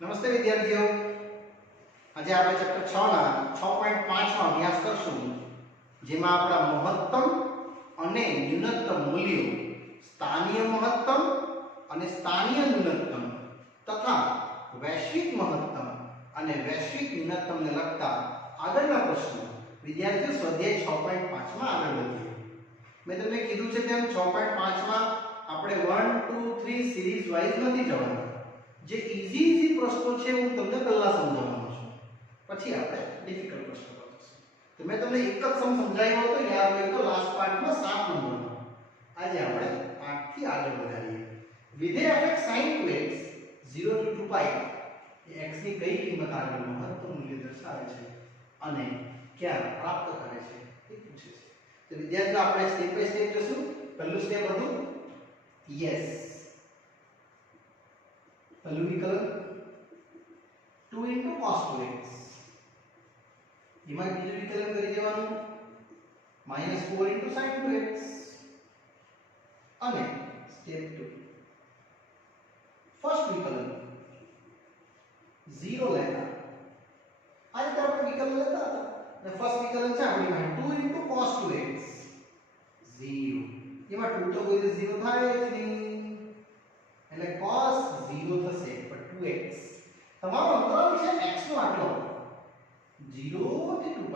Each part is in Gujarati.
નમસ્તે વિદ્યાર્થીઓ, આજે આપણે ચેપ્ટર 6 ના 6.5 માં અભ્યાસ કરશું, જેમાં આપણા મહત્તમ અને ન્યૂનતમ મૂલ્યો, સ્થાનિય મહત્તમ અને સ્થાનિય ન્યૂનતમ તથા વૈશ્વિક મહત્તમ અને વૈશ્વિક ન્યૂનતમને લગતા આગળના પ્રશ્નો વિદ્યાર્થીઓ સ્વાધ્યાય 6.5 માં આગળ વધીએ. મેં તમને કીધું છે તેમ 6.5 માં આપણે 1 2 3 સિરીઝ વાઇઝ નથી જવાના. જે ઈઝી પ્રશ્નો છે હું તમને પહેલા સમજાવવાનો છું, પછી આપણે ડિફિકલ્ટ પ્રશ્નો પર જઈશું. તો મેં તમને એક જ સમ સમજાવ્યો હતો, યાદ હોય તો લાસ્ટ પાર્ટમાં 7 નંબરનો. આજે આપણે 8 થી આગળ વધારીએ. વિધેય fx sin 2x 0 to 2π A x ની કઈ કિંમત આગળ મહત્તમ મૂલ્ય દર્શાવે છે અને ક્યારે પ્રાપ્ત કરે છે એ પૂછે છે. તો વિદ્યાર્થીઓ આપણે સ્ટેપ બાય સ્ટેપ જશું. પહેલું સ્ટેપ હતું યસ, પહેલું વિકલન 2 into cos 2x, એમાં બીજું વિકલન કરી દેવાનું -4 into sin 2x, અને સ્ટેપ 2 ફર્સ્ટ વિકલન 0 લેતા. આ રીતે આપણે વિકલન લેતા હતા અને ફર્સ્ટ વિકલન છે આપણી પાસે 2 into cos 2x 0, એમાં 2 તો કોઈ 0 થાય જ નહીં એટલે cos 0 થશે, પણ 2x તમારો અંતરાલ છે x નો આટલો 0 થી 2π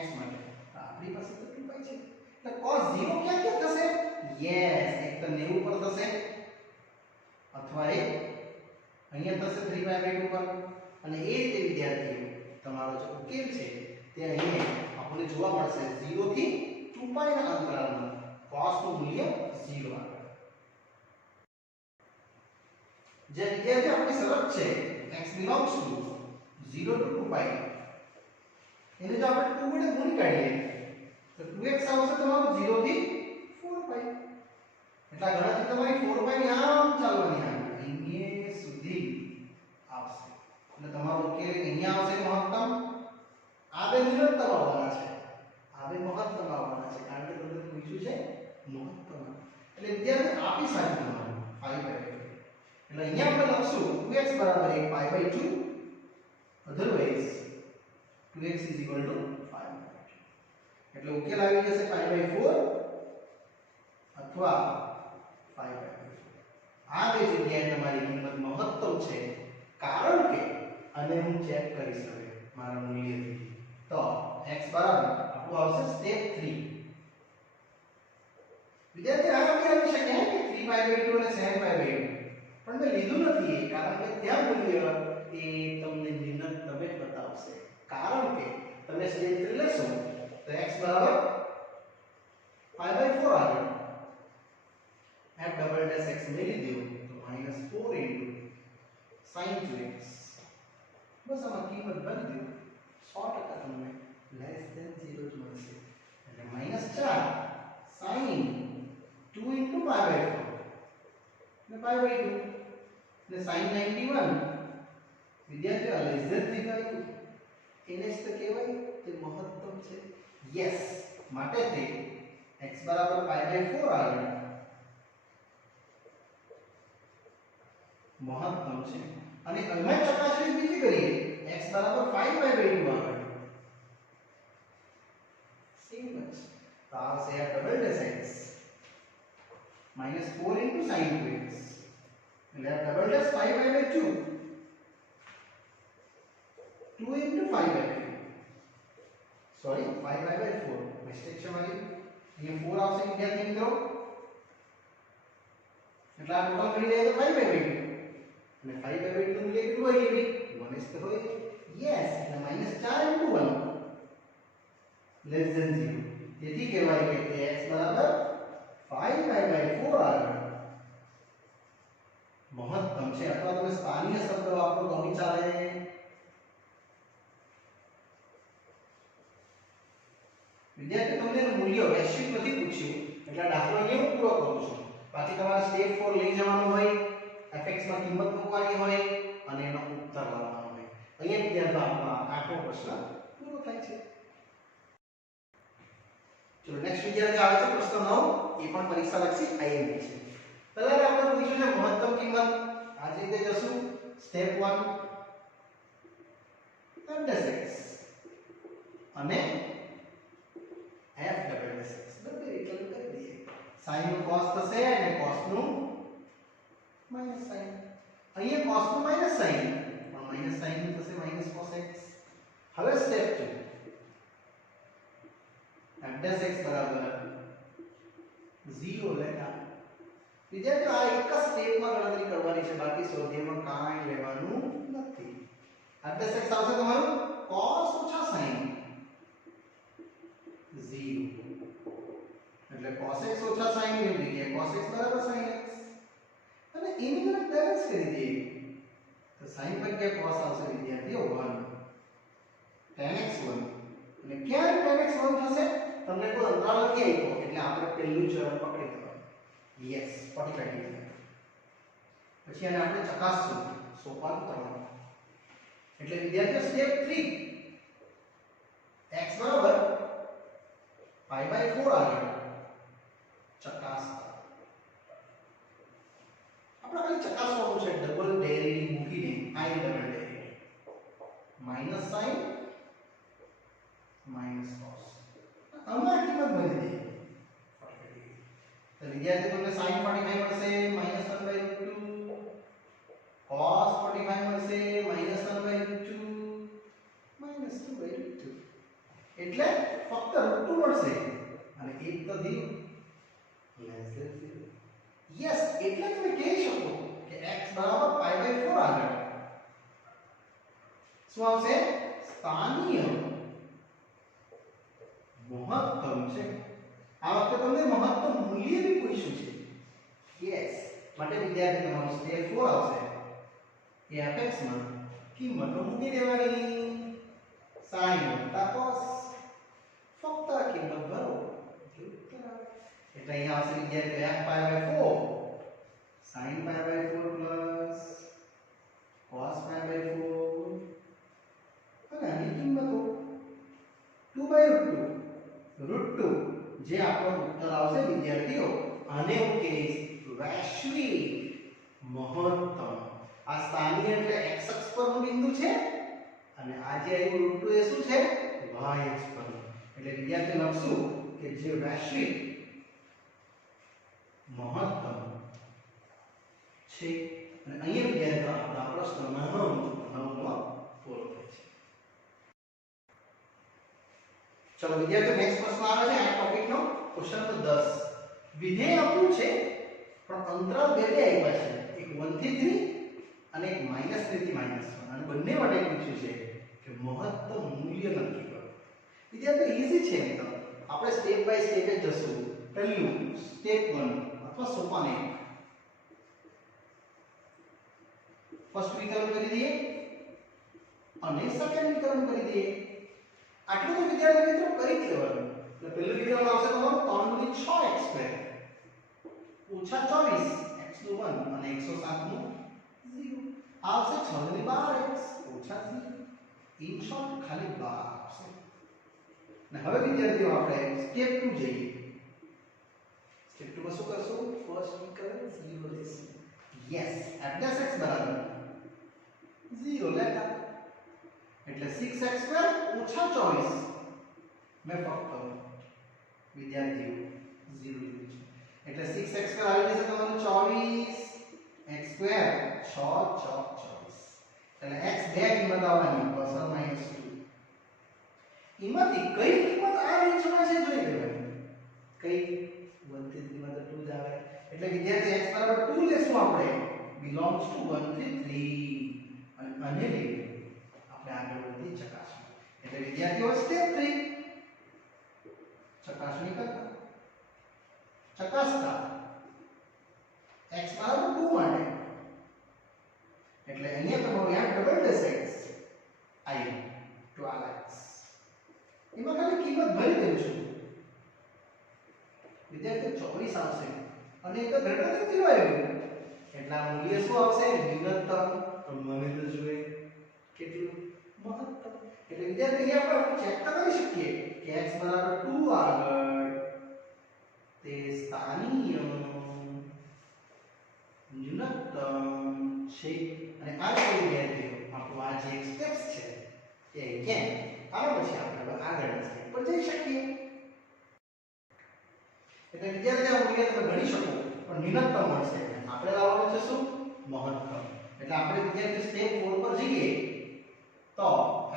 x માટે આપણી પાસે તો 2π છે એટલે cos 0 ક્યાં ક્યાં થશે? યસ, એક તો 90 પર થશે અથવા એક અહીંયા થશે 3π/2 પર. અને એ રીતે વિદ્યાર્થીઓ તમારો જે ઉકેલ છે તે અહીંયા આપણને જોવા મળશે 0 થી 2π ના અંતરાલમાં cos નું મૂલ્ય 0 આવે. જે વિદ્યાર્થી આપણી શરત છે x belongs to 0 to 2π, એને જો આપણે 2 વડે ગુણી કાઢીએ તો 2x આવશે તમારું 0 થી 4π. એટલે આ ગણતરી તમારી 4π ની આમ ચાલવાની આવે અહીંયા સુધી આવશે. એટલે તમારો ઉકેલ અહીંયા આવશે મહત્તમ. આ બે ન્યૂનતમ આવવાના છે, આ બે મહત્તમ આવવાના છે, કારણ કે તમને પૂછ્યું છે મહત્તમ. એટલે વિદ્યાર્થી આપી સાચું તમારું 5/2. એટલે અહીંયા આપણે લખશું 2x બરાબર 1π/2, અધરવાઇઝ 2x = 5/2. એટલે ઉકેલ આવી જશે 5/4 અથવા 5/2. આ બે જગ્યાએ તમારી કિંમત મહત્તમ છે, કારણ કે અને હું ચેક કરી શકે મારા મૂલ્યથી તો x બરાબર આપણું આવશે સ્ટેપ 3. વિદ્યાર્થી આ આપણે આપી શકે કે 3π/2 અને 7π/2, પણ મેં લીધું નથી એ, કારણ કે ત્યાં મૂલ્ય એ તમને ન્યૂનતમ જ બતાવશે. કારણ કે તમે સ્ટેપ 3 લેશો તો x બરાબર π/4 આવે, f ડબલ ડેશ x મેળવી દો તો -4 into sin 2x. બસ આમાં કિંમત ભરી દો 100% તમને લેસ ધેન 0 જ મળશે. એટલે -4 sin 2 into π/4 ને π/2 ને sin 91 વિદ્યાર્થીઓ લેસ ધેન 3 કર્યું એને જ તો કહેવાય તે મહત્તમ છે. યસ, માટે તે x બરાબર π/4 આવે મહત્તમ છે. અને અહીંયા ચકાસણી બીજી કરીએ x બરાબર 5/2 આવે સેમ જ તો આવશે f double dash x -4 into sin 2x એટલે f double dash 5/2 2 into 5/2 sorry 5/4 mistake છે મારી, અહીંયા 4 આવશે વિદ્યાર્થી મિત્રો. એટલે આ ટોટલ કરી દઈએ તો 5/2 અને 5/2 નું મૂલ્ય કેટલું હોય એવી 1 જ તો હોય. યસ, એટલે -4 into 1 લેસ ધેન 0. તેથી કહેવાય કે તે x બરાબર 5/4 આગળ મહત્તમ છે. અથવા તમે સ્થાનિય શબ્દ વાપરો તો બી ચાલે. વિદ્યાર્થી તમને એનું મૂલ્ય વૈશ્વિક નથી પૂછ્યું એટલે દાખલો અહીંયા હું પૂરો કરું છું. બાકી તમારે સ્ટેપ 4 લઈ જવાનું હોય, fx માં કિંમત મૂકવાની હોય અને એનો ઉત્તર લાવવાનો હોય. અહીંયા વિદ્યાર્થીઓ આપણો આઠમો પ્રશ્ન પૂરો થાય છે. ચલો નેક્સ્ટ વિદ્યાર્થી આવે છે પ્રશ્ન 9. એ પણ પરીક્ષા લક્ષી IMP છે. પહેલા આપણે પૂછ્યું છે મહત્તમ કિંમત. આ સ્ટેપ 1 f dash x અને f ડબલ dash x બધે વિકલન કરી દઈએ. sin નું cos થશે અને cos નું માઈનસ sin. અહીંયા cos નું માઈનસ sin પણ માઈનસ sin નું થશે માઈનસ cos x. હવે સ્ટેપ 2 f dash x બરાબર 0 લેતા વિદ્યાર્થીઓ આ એક જ સ્ટેપમાં ગણતરી કરવાની છે, બાકી સ્વાધ્યાયમાં કાંઈ લેવાનું નથી. f dash x આવશે તમારું cos ઓછા sin 0 એટલે cos x ઓછા sin ની જગ્યાએ cos x બરાબર sin x અને એની અંદર બેલેન્સ કરી દઈએ તો sin પર કે cos આવશે વિદ્યાર્થીઓ 1 tan x 1 અને ક્યારે tan x 1 થશે તમને કોઈ અંતરાલ નથી આપ્યો એટલે આપણે પહેલું ચરણ પકડી લેવાનું. Yes 45 degree. પછી આને આપણે ચકાસશું સોપાન કરવાનું. એટલે વિદ્યાર્થીઓ સ્ટેપ 3 x બરાબર pi by 4 આગળ ચકાસતા આપણે ખાલી ચકાસવાનું છે ડબલ ડેરિવેટિવ મૂકીને i double derivative minus sin minus cos આમાં કિંમત ભરી દઈએ. તો વિદ્યાર્થી તમને sin 45 મળશે -1/2 cos 45 મળશે -1/2 -2/2 એટલે ફક્ત √2 મળશે અને એક તો દીવ લેસ ધેન 0. યસ એટલે તમે કહી શકો કે x બરાબર pi by 4 આગળ શું આવશે સ્થાનીય મહત્તમ છે. આ વખતે તમને મહત્તમ મૂલ્ય બી પૂછ્યું છે. યસ માટે વિદ્યાર્થી તમારું સ્ટેપ 4 આવશે એ fx માં કિંમતો મૂકી દેવાની sin વત્તા cos ફક્ત આ કિંમત ભરો એટલે અહીંયા આવશે વિદ્યાર્થી f pi by 4 sin pi by 4 plus cos pi by 4 અને આની કિંમતો 2/√2 √2 જે આપણો ઉત્તર આવશે વિદ્યાર્થીઓ આને હું કહીશ વૈશ્વિક મહત્તમ. આ સ્થાનીય એટલે x અક્ષ પરનું બિંદુ છે અને આ જે આવ્યું √2 એ શું છે y અક્ષ પરનું. એટલે વિદ્યાર્થીઓ લખશું કે જે વૈશ્વિક મહત્તમ છે અને અહીંયા વિદ્યાર્થીઓ આપણા પ્રશ્નમાં નવમાં પૂરો થાય છે. ચલો વિદ્યાર્થીઓ નેક્સ્ટ પ્રશ્ન આવે છે આ ટોપિકનો ક્વેશ્ચન નંબર 10. વિધેય આપ્યું છે પણ અંતરાલ બે આપ્યા છે, એક 1 થી 3 અને એક -3 થી -1 અને બંને માટે પૂછ્યું છે કે મહત્તમ મૂલ્ય નક્કી કરો. વિદ્યાર્થીઓ ઈઝી છે એમ તો આપણે સ્ટેપ બાય સ્ટેપ જ જશું. પહેલું સ્ટેપ 1 અથવા સોપાન 1 ફર્સ્ટ વિકલ્પ કરી દઈએ અને સેકન્ડ વિકલ્પ કરી દઈએ. આટલું તો વિદ્યાર્થી મિત્રો કરી જ લેવાનું. એટલે પહેલું વિકલ્પ આવશે તમારું 3 * 6x² ઓછા 24 x નું 1 અને 107 નું 0 આવશે 6 ની 12x ઓછા 0. ઇન શોર્ટ ખાલી 12 આવશે. અને હવે વિદ્યાર્થીઓ આપણે સ્ટેપ 2 જઈએ. સ્ટેપ 2 માં શું કરશું? ફર્સ્ટ વિકલ્પ 0 લેશું. યસ f dash x બરાબર 0 લેતા એટલે 6x² ઓછા 24 મેં ફક્ત વિદ્યાર્થીઓ 0 લીધું છે એટલે 6x² આવી જશે તમારું 24 x² 6 * 24 એટલે x બે કિંમત આવવાની +- 2. એમાંથી કઈ કિંમત આ રેન્જમાં છે જોઈ લેવાની. કઈ 1 થી 3 માં તો 2 જ આવે એટલે વિદ્યાર્થી x બરાબર 2 લેશું આપણે belongs to 1 થી 3 અને આને લઈને આપણે આગળ વધી ચકાસવું. એટલે વિદ્યાર્થીઓ સ્ટેપ 3 ચકાસણી કરતા ચકાસતા x બરાબર 2 માટે એટલે અહીંયા તમારું f ડબલ ડેશ x આવ્યું 12x. એમાં ખાલી કિંમત ભરી દઉં છું વિદ્યાર્થીઓ 24 આવશે અને એ તો ઘટક નથી આવ્યું એટલે આ મૂલ્ય શું આવશે ન્યૂનતમ. તો મને તો જોઈએ કેટલું મહત્તમ. એટલે વિદ્યાર્થી આપણે ચેક કરી શકીએ કે x બરાબર 2 આગળ તે સ્થાનીય ન્યૂનતમ છે અને આ રીતે વિદ્યાર્થીઓ આપણું આ જે સ્ટેપ્સ છે એ અહીંયા આના પછી આપણે આગળના સ્ટેપ પર જઈ શકીએ. એટલે વિદ્યાર્થી આ મૂલ્ય તમે ગણી શકો પણ ન્યૂનતમ મળશે. આપણે લાવવાનું છે શું? મહત્તમ. એટલે આપણે વિદ્યાર્થી સ્ટેપ 4 પર જઈએ તો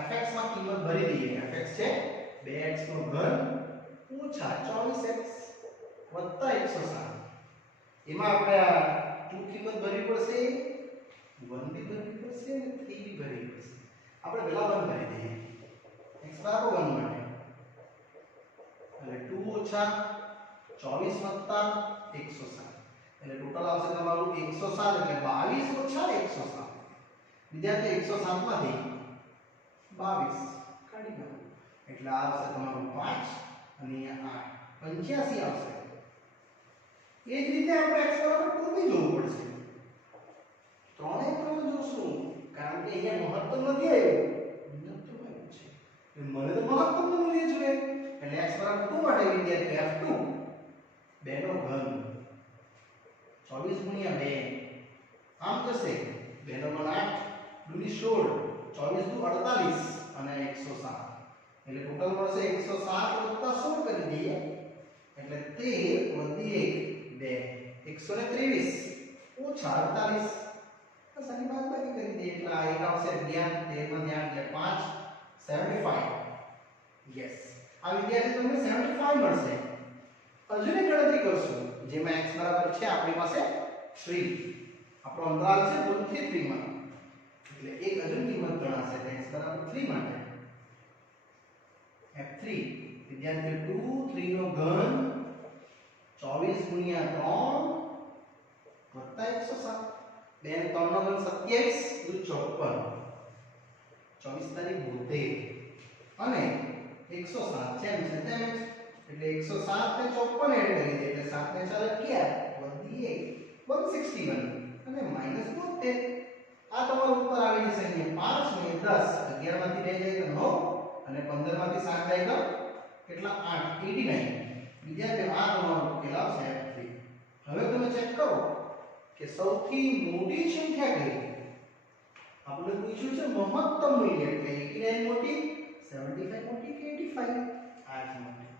fx માં કિંમત ભરી દઈએ. fx છે 2x નો ઘન ઓછા 24x વત્તા 107. એમાં આપણે આ 2 કિંમત ભરવી પડશે, 1 બી ભરવી પડશે અને 3 બી ભરવી પડશે. આપણે પહેલા 1 ભરી દઈએ. x બરાબર 1 માટે એટલે 2 ઓછા 24 વત્તા 107 એટલે ટોટલ આવશે તમારું 107 એટલે 22 ઓછા 107. વિદ્યાર્થી 107 માંથી 22 કાઢી નાખો એટલે આવશે તમારું 5 અને અહીંયા 8 85 આવશે. એ જ રીતે આપણે x બરાબર 2 બી જોવું પડશે. ત્રણે ત્રણ જોશું કારણ કે અહીંયા મહત્તમ નથી આવ્યું, ન્યૂનતમ આવ્યું છે. એટલે મને તો મહત્તમ મૂલ્ય જોઈએ એટલે x બરાબર 2 માટે વિદ્યાર્થી f2 2 નો ઘન 24 ગુણ્યા 2 આમ જશે 2 નો ઘન 8 દુની 16 24 દુ 48 અને 107 એટલે ટોટલ મળશે 107 વત્તા 16 કરી દઈએ એટલે 13 વધી 1 123 ઓછા 48 બસ આની બાદબાકી કરી દઈએ એટલે આ એક આવશે 11 13 માં ધ્યાન એટલે 5 75. યસ આ વિદ્યાર્થી તમને 75 મળશે. હજુ એક ગણતરી કરશું જેમાં x બરાબર છે આપણી પાસે 3. આપણો અંતરાલ છે 2 થી 3 માં એટલે એક હજુ કિંમત ગણાશે એટલે x બરાબર 3 માટે f3 વિદ્યાર્થી 2 3 નો ઘન 24 ગુણ્યા 3 વત્તા 107 2 3 નો ઘન 27 દુ 54 24 તારીખ 72 અને 107 છે એમ છે તેમ એટલે 107 ને 54 એડ કરી દે એટલે 7 ને 4 11 વધી 161 અને -72. આ તમારું ઉપર આવી જશે અહીંયા 5 ને 10 11 માંથી 2 જાય તો 9 અને 15 માંથી 7 જાય તો કેટલા 8 89. વિદ્યાર્થીઓ આ તમારો ઉકેલ આવશે f3. હવે તમે ચેક કરો કે સૌથી મોટી સંખ્યા કઈ? આપણે પૂછ્યું છે મહત્તમ મૂલ્ય એટલે 89 મોટી, 75 મોટી કે 85? આ જ મોટી.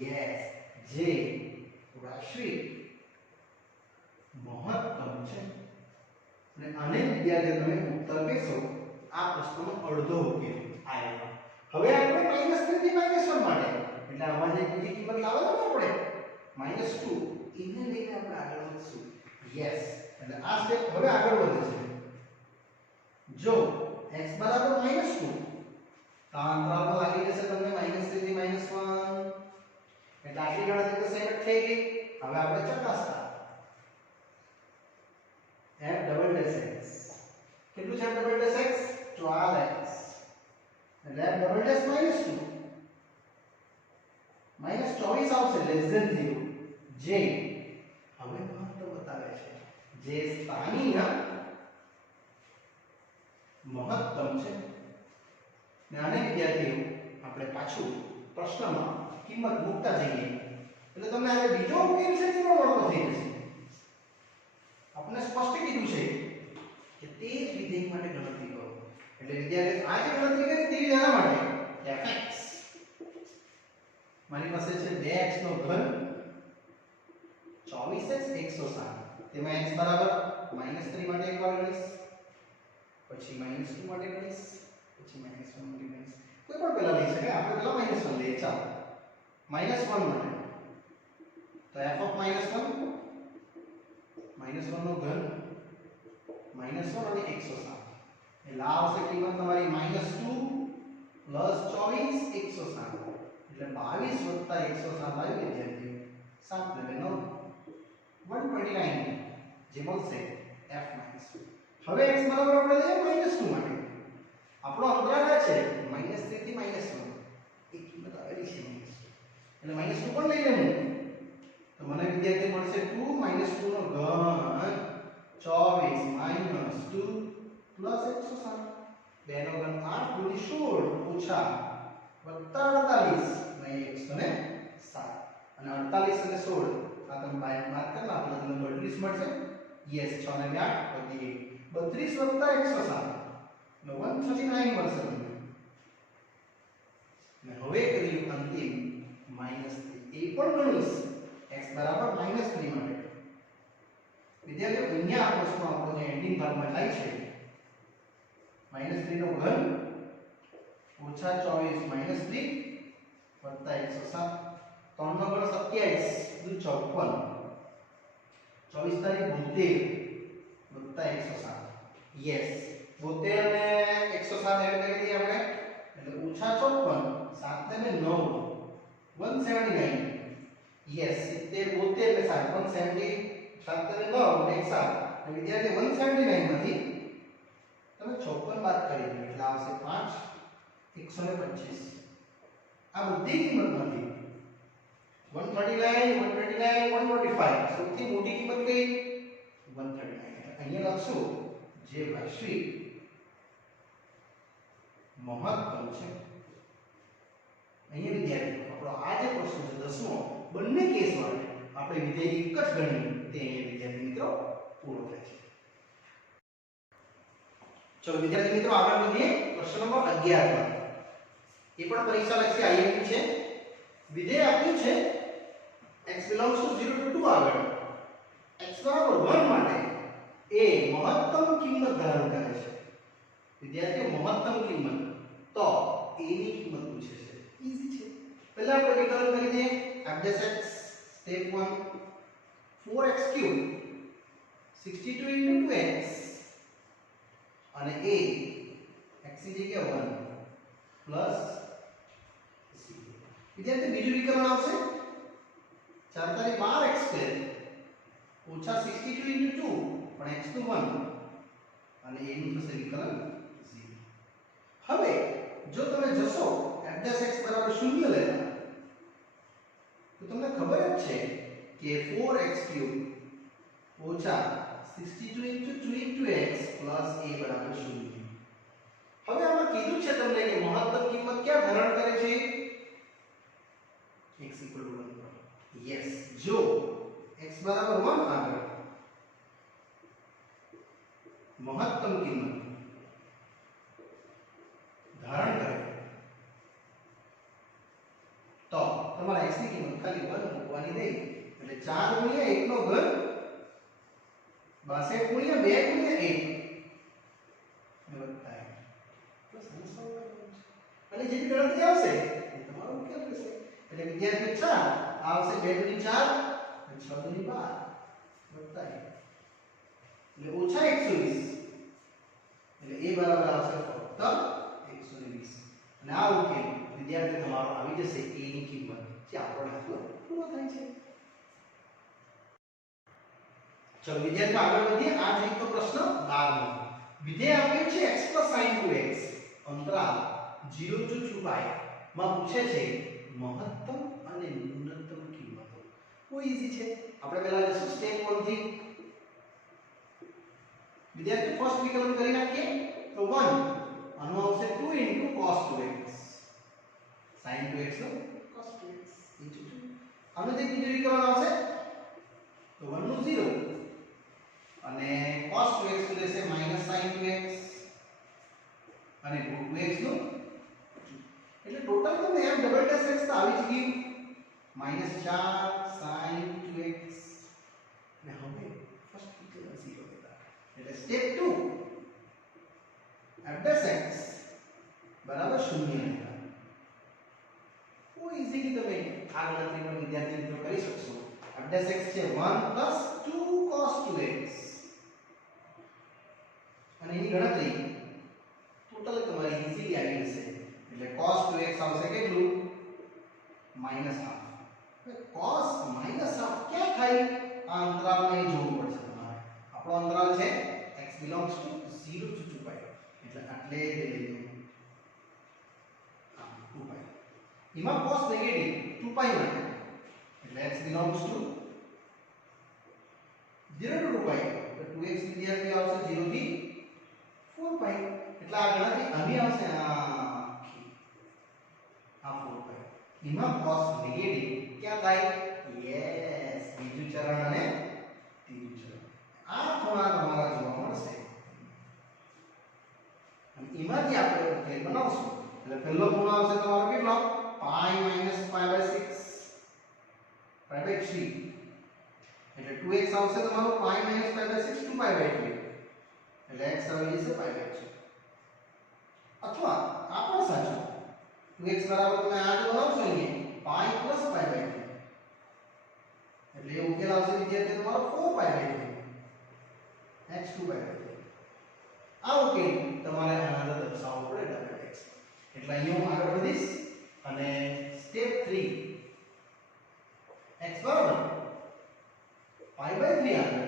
યસ જે વૈશ્વિક મહત્તમ છે. અને આને વિદ્યાર્થીઓ તમે ઉત્તર કહેશો આ પ્રશ્નનો અડધો ઉકેલ આવ્યો. હવે આપણે -3 થી -1 માટે એટલે આમાં જે બીજી કિંમત લાવવાનો ને આપણે -2 એને લઈને આપણે આગળ વધશું. યસ એટલે આ સ્ટેપ હવે આગળ વધે છે. જો x બરાબર -2 તો આ અંતરાલમાં લાગી જશે તમને -3 થી -1 એટલે આટલી ગણતરી તો સેટ થઈ ગઈ. હવે આપણે ચકાસતા f ડબલ ડેશ x કેટલું છે? ડબલ ડેશ x 12x એટલે f ડબલ ડેશ -2 -24 આવશે લેસ ધેન 0 જે હવે મહત્તમ બતાવે છે જે સ્થાનીય મહત્તમ છે. ને આને વિદ્યાર્થીઓ આપણે પાછું પ્રશ્નમાં કિંમત મૂકતા જઈએ એટલે તમને હવે બીજો ઉકેલ છે તે મળતો થઈ જશે. આપણે સ્પષ્ટ કીધું છે કે તે જ વિધેય માટે ગણતરી કરો એટલે વિદ્યાર્થી આ જે ગણતરી કરી તેવી આના માટે fx મારી પાસે છે 2x નો ઘન 24x 107 તેમાં x બરાબર -3 માટે એકવાર ગણીશ, પછી -2 માટે ગણીશ, પછી -1 માટે ગણીશ. કોઈ પણ પહેલા લઈ શકાય. આપણે પહેલા -1 લઈએ. ચાલો -1 માટે તો f ઓફ -1 નો ઘન -1 અને 107 એટલે આવશે કિંમત તમારી -2 + 24 107 એટલે 22 વત્તા 107 આવી વિદ્યાર્થીઓ 7 ને 9 129 જે મળશે f -2. હવે x બરાબર આપણે લઈએ -2 માટે. આપણો અંતરાલ છે -3 થી -1 એક કિંમત આવેલી છે એટલે -2 પણ લઈ લેવું તો મને વિદ્યાર્થી મળશે 2 -2 નો ઘન 24 -2 + 107 2 નો ઘન 8 ગુણ્યા 16 ઓછા વત્તા 48 નહીં 107 અને 48 અને 16 આ તમે બાય માર્ક કરી નાખો એટલે તમને 32 મળશે. યસ 6 ને 8 વધી 32 વત્તા 107 એટલે 139 મળશે તમને. અને હવે કર્યું અંતિમ -3 એ પણ ગણીશ x બરાબર -3 માટે. વિદ્યાર્થીઓ અહીંયા આ પ્રશ્ન આપણો જે એન્ડિંગ ભાગમાં થાય છે -3 નો ઘન -24 -3 વત્તા 107 3 નો ઘન 27 દુ 54 24 તારીખ 72 વત્તા 107 યસ 72 ને 107 એડ કરી દઈએ આપણે એટલે -54 7 ને 9 179 યસ 70 72 ને 170 7 ને 9 ને 7 વિદ્યાર્થી 179 માંથી તમે 54 બાદ કરી દો એટલે આવશે 5 125 આ બધી કિંમતમાંથી 139 139 145 સૌથી મોટી કિંમત કઈ 139 અહીંયા લખશું જે વૈશ્વિક મહત્તમ છે. અહીંયા વિદ્યાર્થીઓ આપણો આ જે પ્રશ્ન છે 10મો બંને કેસ માટે આપણે વિધેય એક જ ગણ્યું તે અહીંયા વિદ્યાર્થી મિત્રો પૂરો થાય છે. ચલો વિદ્યાર્થી મિત્રો આગળ વધીએ પ્રશ્ન નંબર 11 પર. એ પણ પરીક્ષા લક્ષી આઈએમપી છે. વિધેય આપ્યું છે x belongs to 0 to 2 આગળ x બરાબર 1 માટે એ મહત્તમ કિંમત ધારણ કરે છે. વિદ્યાર્થીઓ મહત્તમ કિંમત તો a ની કિંમત પૂછે છે. ઈઝી છે. પહેલા આપણે વિકલન કરી દઈએ f' સ્ટેપ 1 4x³ 62 * 2x અને a x ની જગ્યાએ 1 પ્લસ વિદ્યાર્થી બીજું વિકલન આવશે 4 તારી 12x² ઓછા 62 * 2 પણ x નું 1 અને a નું થશે વિકલન 0. હવે જો તમે જશો f' બરાબર 0 લેતા તો તમને ખબર જ છે કે 4x³ ઓછા 62 * 2x પ્લસ a બરાબર 0. હવે આમાં કીધું છે તમને કે મહત્તમ કિંમત ક્યાં ધારણ કરે છે x = 1 પર. યસ જો x બરાબર 1 આગળ મહત્તમ કિંમત ધારણ કરે તો તમારા x ની કિંમત ખાલી 1 મૂકવાની નહીં એટલે 4 * 1 નો ઘન 62 * 2 * 1 વત્તા અને જે ગણતરી આવશે એ તમારો ઉકેલ રહેશે. એટલે વિદ્યાર્થી 4 આવશે 2 * 4 અને 6 * 12 વત્તા 1 એટલે ઓછા 120 એટલે a બરાબર આવશે ફક્ત 120 અને આ ઉકેલ વિદ્યાર્થી તમારો આવી જશે a ની કિંમત જે આપણો દાખલો પૂરો થાય છે. ચલો વિદ્યાર્થીઓ આગળ વધીએ. આ જ રીતનો પ્રશ્ન 12મો. વિધેય આપ્યું છે x + sin 2x અંતરાલ 0 to 2π માં પૂછે છે મહત્તમ અને ન્યૂનતમ કિંમતો. બહુ ઈઝી છે. આપણે પહેલા જશું સ્ટેપ 1 થી. વિદ્યાર્થી ફર્સ્ટ વિકલન કરી નાખીએ તો 1 આનો આવશે 2 * cos 2x sin 2x નો cos 2x * 2 આનો જે બીજું વિકલન આવશે તો 1 નું 0 અને cos 2x તો લેશે -sin 2x અને 2x નું એટલે ટોટલ તમને m ડબલ ડેશ x તો આવી જ ગયું -4 sin 2x અને હવે ફર્સ્ટ વિકલન 0 લેતા એટલે સ્ટેપ 2 f' બરાબર 0 લેતા. બહુ ઈઝીલી તમે આ ગણતરીનો વિદ્યાર્થી મિત્રો કરી શકશો. f' છે 1 + 2 cos 2x અને એની ગણતરી ટોટલ તમારી ઈઝીલી આવી જશે એટલે cos 2x આવશે કેટલું -1/2. હવે cos -1/2 ક્યાં થાય આ અંતરાલને જોવું પડશે તમારે. આપણો અંતરાલ છે x belongs to 0 to 2π એટલે આટલે લઈ લેજો 2π. એમાં cos નેગેટિવ 2π માટે એટલે x belongs to 0 to 2π તો 2x વિદ્યાર્થી આવશે 0 થી 4π એટલે આ ગણતરી આની આવશે આ 4π. એમાં cos નેગેટિવ ક્યાં થાય યસ બીજું ચરણ અને ત્રીજું ચરણ. આ ખૂણા તમારા જોવા મળશે પાઈ બાય 3 એટલે x આવી જશે પાઈ બાય 3 અથવા આ પણ સાચું 2x બરાબર તમે આ જો બનાવશો અહીંયા પાઈ પ્લસ પાઈ બાય 3 એટલે એ ઉકેલ આવશે વિદ્યાર્થી તમારો 4 pi by 3 x 2 pi by 3 આ ઉકેલ તમારે આના અંદર દર્શાવવો પડે ડબલ x એટલે અહીંયા હું આગળ વધીશ અને સ્ટેપ 3 x બરાબર પાઈ બાય 3 આગળ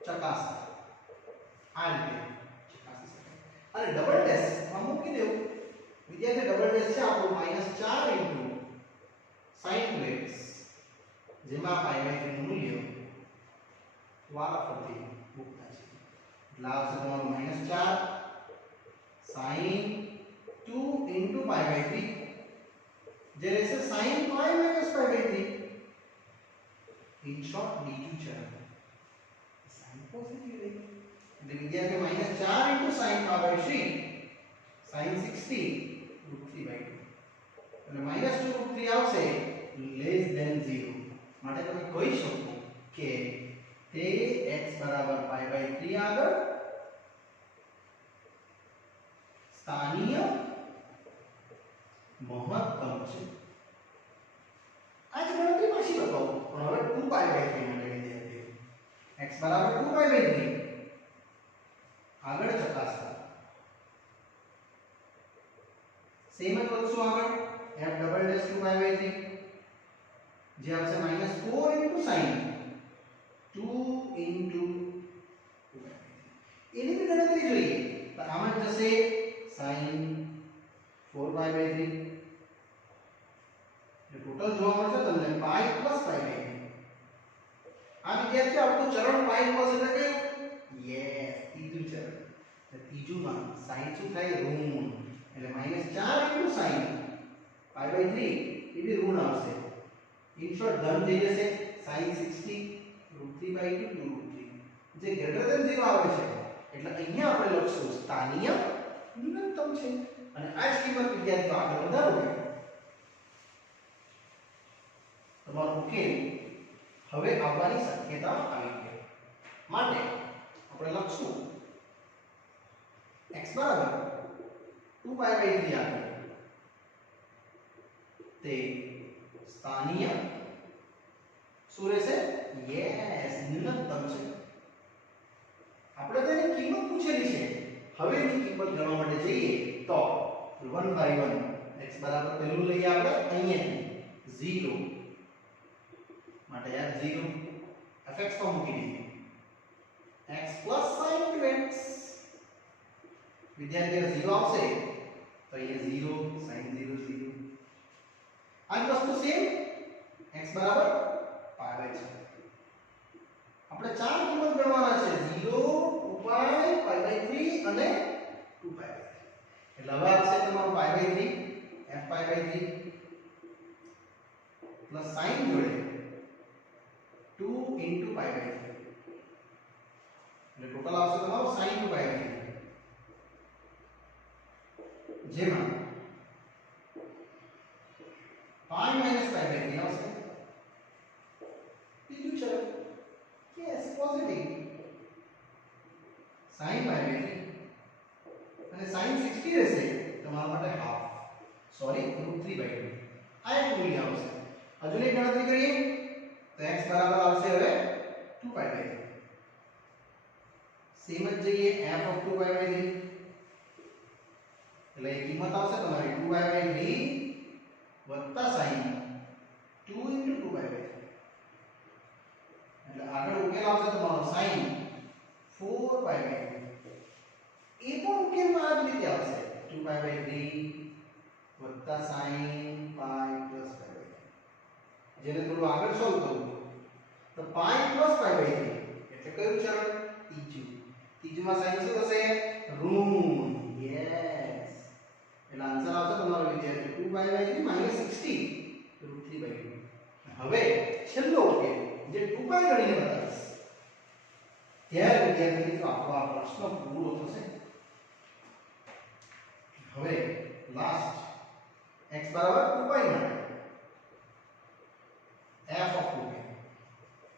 ચકાસ આ રીતે ચકાસી શકાય અને ડબલ ડેશ માં મૂકી દેવું વિદ્યાર્થી ડબલ ડેશ છે આપણું -4 sin 2x જેમાં પાઈ બાય 3 નું મૂલ્ય વારાફરતી મૂકતા છે એટલે આવશે તમારું -4 sin 2 પાઈ બાય 3 જે રહેશે sin pi minus pi by 3 in short બીજું ચરણ sin પોઝિટિવ રહે એટલે વિદ્યાર્થી -4 sin pi by 3 sin 60 √3 by 2 એટલે -2 √3 આવશે less than 0 માટે તમે કહી શકો કે તે x બરાબર pi by 3 આગળ સ્થાનીય મહત્તમ છે આ જ ગણતરી પાછી લખાવો પણ હવે 2 પાઈ બાય 3 માટે વિદ્યાર્થીઓ x બરાબર 2 પાઈ બાય 3 આગળ ચકાસતા સેમ જ લખશું આગળ f double dash 2 pi by 3 જે આવશે -4 sin 2 એની બી ગણતરી જોઈએ તો આમાં જશે sin 4 પાઈ બાય 3 ટોટલ જોવા મળશે તમને પાઈ પ્લસ પાઈ બાય 3 આ વિદ્યાર્થી આપણું ચરણ પાઈ પ્લસ એટલે કે યસ ત્રીજું ચરણ ત્રીજું માં sin શું થાય ઋણ એટલે -4 sin પાઈ બાય 3 એ બી ઋણ આવશે ઇન શોર્ટ ધન થઈ જશે sin 60 √3 by 2 √3 જે ગ્રેટર ધેન 0 આવે છે એટલે અહીંયા આપણે લખશું સ્થાનીય ન્યૂનતમ છે અને આ જ કિંમત વિદ્યાર્થીઓ આગળ વધારો તમારો ઉકેલ હવે આવવાની શક્યતા આવી ગઈ માટે આપણે લખશું x બરાબર 2 પાઈ બાય 3 આગળ તે સ્થાનીય શું રહેશે યસ ન્યૂનતમ છે આપણે તેની કિંમત પૂછેલી છે હવે એની કિંમત ગણવા માટે જઈએ તો 1 by 1 x બરાબર પહેલું લઈએ આપણે અહીંયાથી 0 માટે યાર 0 fx તો મૂકી દઈએ x sin 2x વિદ્યાર્થી 0 આવશે તો અહીંયા 0 sin 0 0 આ વસ્તુ સેમ x બરાબર પાઈ બાય 6 આપણે ચાર કિંમત ગણવાના છે 0 2 પાઈ પાઈ બાય 3 અને 2 પાઈ બાય 3 એટલે હવે આવશે તમારું pi by 3 f pi by 3 plus sin જોડે 2 into પાઈ બાય 3 એટલે ટોટલ આવશે તમારું sin 2 પાઈ બાય 3 જેમાં પાઈ માઈનસ પાઈ બાય 3 આવશે બીજું ચલો yes positive sin pi by 3 અને sin 60 રહેશે તમારા માટે હાફ સોરી √3 by 2 આ એક મૂલ્ય આવશે હજુ એક ગણતરી કરીએ તો x બરાબર આવશે હવે 2 પાઈ બાય 3 સેમ જ જઈએ f of 2 પાઈ બાય 3 એટલે એ કિંમત આવશે તમારી 2 પાઈ બાય 3 વત્તા sin 2 into 2 પાઈ બાય 3 એટલે આગળ ઉકેલ આવશે તમારો sin 4 પાઈ બાય 3 એ પણ ઉકેલમાં આ જ રીતે આવશે 2 પાઈ બાય 3 વત્તા sin pi plus pi by 3 જેને થોડું આગળ સોલ્વ કરવું તો પાઈ પ્લસ પાઈ બાય 3 એટલે કયું ચરણ ત્રીજુમાં sin શું થશે ઋણ યસ એટલે આન્સર આવશે તમારો વિદ્યાર્થી 2 પાઈ બાય 3 -60 √3 by 2 હવે છેલ્લો ઉકેલ જે 2 પાઈ ગણીને બતાવીશ ત્યારે વિદ્યાર્થી મિત્રો આપણો આ પ્રશ્ન પૂરો થશે હવે લાસ્ટ x બરાબર 2 પાઈ માટે f of 2 પાઈ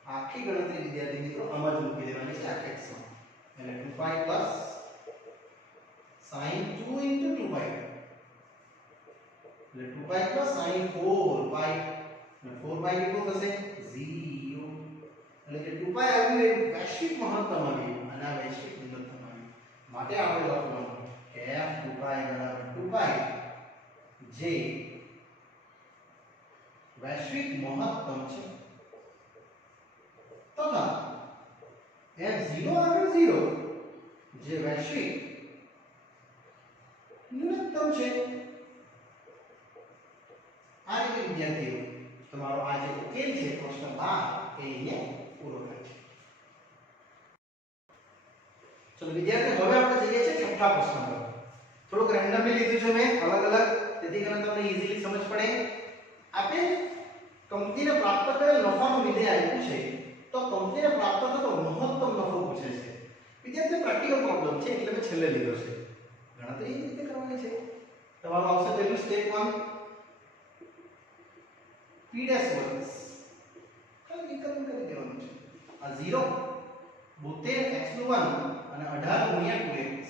આખી ગણતરી વિદ્યાર્થી મિત્રો આમાં જ મૂકી દેવાની છે આ કેસમાં. એટલે 2π પ્લસ sin 2 into 2π એટલે 2π પ્લસ sin 4π અને 4π કેટલું થશે 0 એટલે કે 2π આવ્યું એ વૈશ્વિક મહત્તમ આવ્યું અને આ વૈશ્વિક ન્યૂનતમ આવ્યું માટે આપણે લખવાનું કે f 2π બરાબર 2π જે વૈશ્વિક મહત્તમ છે તથા f0 આગળ 0 જે વૈશ્વિક ન્યૂનતમ છે. આ રીતે વિદ્યાર્થીઓ તમારો આ જે ઉકેલ છે પ્રશ્ન 12 એ અહીંયા પૂરો થાય છે. ચલો વિદ્યાર્થીઓ હવે આપણે જઈએ છીએ છઠ્ઠા પ્રશ્ન પર. થોડુંક રેન્ડમલી લીધું છે મેં અલગ અલગ જેથી કરીને તમને ઈઝીલી સમજ પડે. આપે કંપનીને પ્રાપ્ત કરેલ નફાનું વિધેય આપ્યું છે તો કંપનીને પ્રાપ્ત થતો મહત્તમ નફો પૂછે છે. વિદ્યાર્થીઓ પ્રેક્ટિકલ પ્રોબ્લેમ છે એટલે મેં છેલ્લે લીધો છે. ગણતરી એ રીતે કરવાની છે. તમારું આવશે પહેલું સ્ટેપ 1 p ડેશ વર્ગસ ખાલી વિકલન કરી દેવાનું છે. આ 0 72 x નું 1 અને 18 ગુણ્યા 2x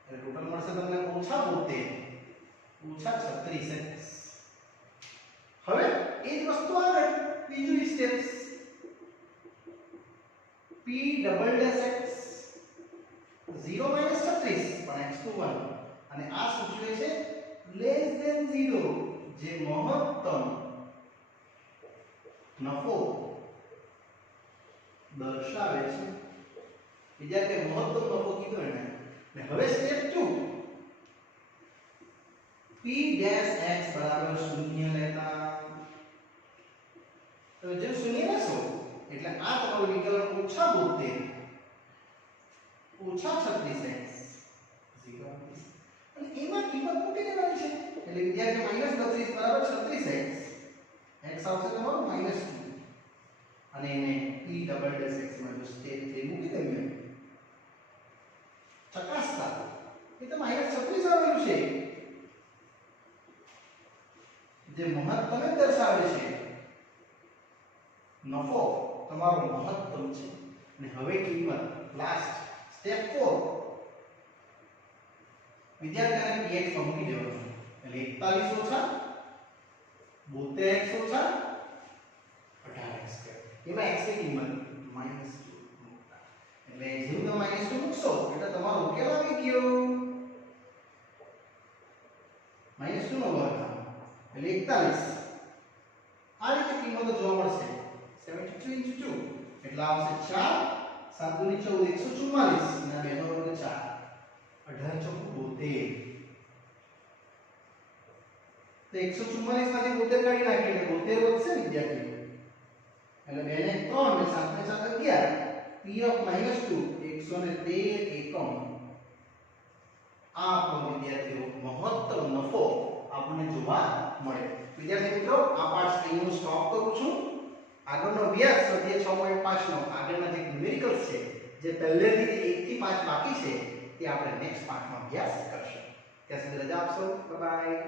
એટલે ટોટલ મળશે તમને ઓછા 72 ઓછા 36x. હવે એ જ વસ્તુ આગળ બીજું step p double dash x 0 36 પણ x નું 1 અને આ સૂચવે છે લેસ ધેન 0 જે મહત્તમ નફો દર્શાવે છે. વિદ્યાર્થી મહત્તમ નફો કીધો એને ને હવે સ્ટેપ 2 p ડેશ x બરાબર 0 લેતા તો જે 0 લેશો એટલે આ તમારું વિકલન ઓછા 72 ઓછા 36x 0 અને એમાં કિંમત મૂકી દેવાની છે એટલે વિદ્યાર્થી -32 બરાબર 36x x આવશે તમારું -2 અને એને p ડબલ ડેશ x માં જો સ્ટેપ 3 મૂકી દઈએ ચકાસતા એ તો -36 આવેલું છે જે મહત્તમ દર્શાવે છે નફો તમારો મહત્તમ છે. અને હવે કિંમત લાસ્ટ સ્ટેપ 4 વિદ્યાર્થીને px માં મૂકી દેવાનું એટલે 41 ઓછા 72x ઓછા 18x એમાં x ની કિંમત -2 એટલે જેવું તમે -2 મૂકશો એટલે તમારો ઉકેલ આવી ગયો -2 નો વર્ગ એટલે 41. આ રીતે કિંમતો જોવા મળશે 72 into 2 એટલે આવશે 4 7 દુની 14 144 અને 2 નો વર્ગ 4 18 ચોકુ 72 તો 144 માંથી 72 કાઢી નાખીએ એટલે 72 વધશે વિદ્યાર્થીઓ એટલે 2 ને 3 ને 7 ને 7 11 p of -2 113 એકમ. આ આપણો વિદ્યાર્થીઓ મહત્તમ નફો આપણને જોવા મળે. વિદ્યાર્થી મિત્રો આ પાઠ અહીં હું સ્ટોપ કરું છું. આગળનો અભ્યાસ સ્વાધ્યાય 6.5 નો આગળના જે ન્યુમેરિકલ્સ છે જે પહેલેથી 1 થી 5 બાકી છે તે આપણે નેક્સ્ટ પાઠમાં અભ્યાસ કરશું. ત્યાં સુધી રજા આપશો. Bye bye.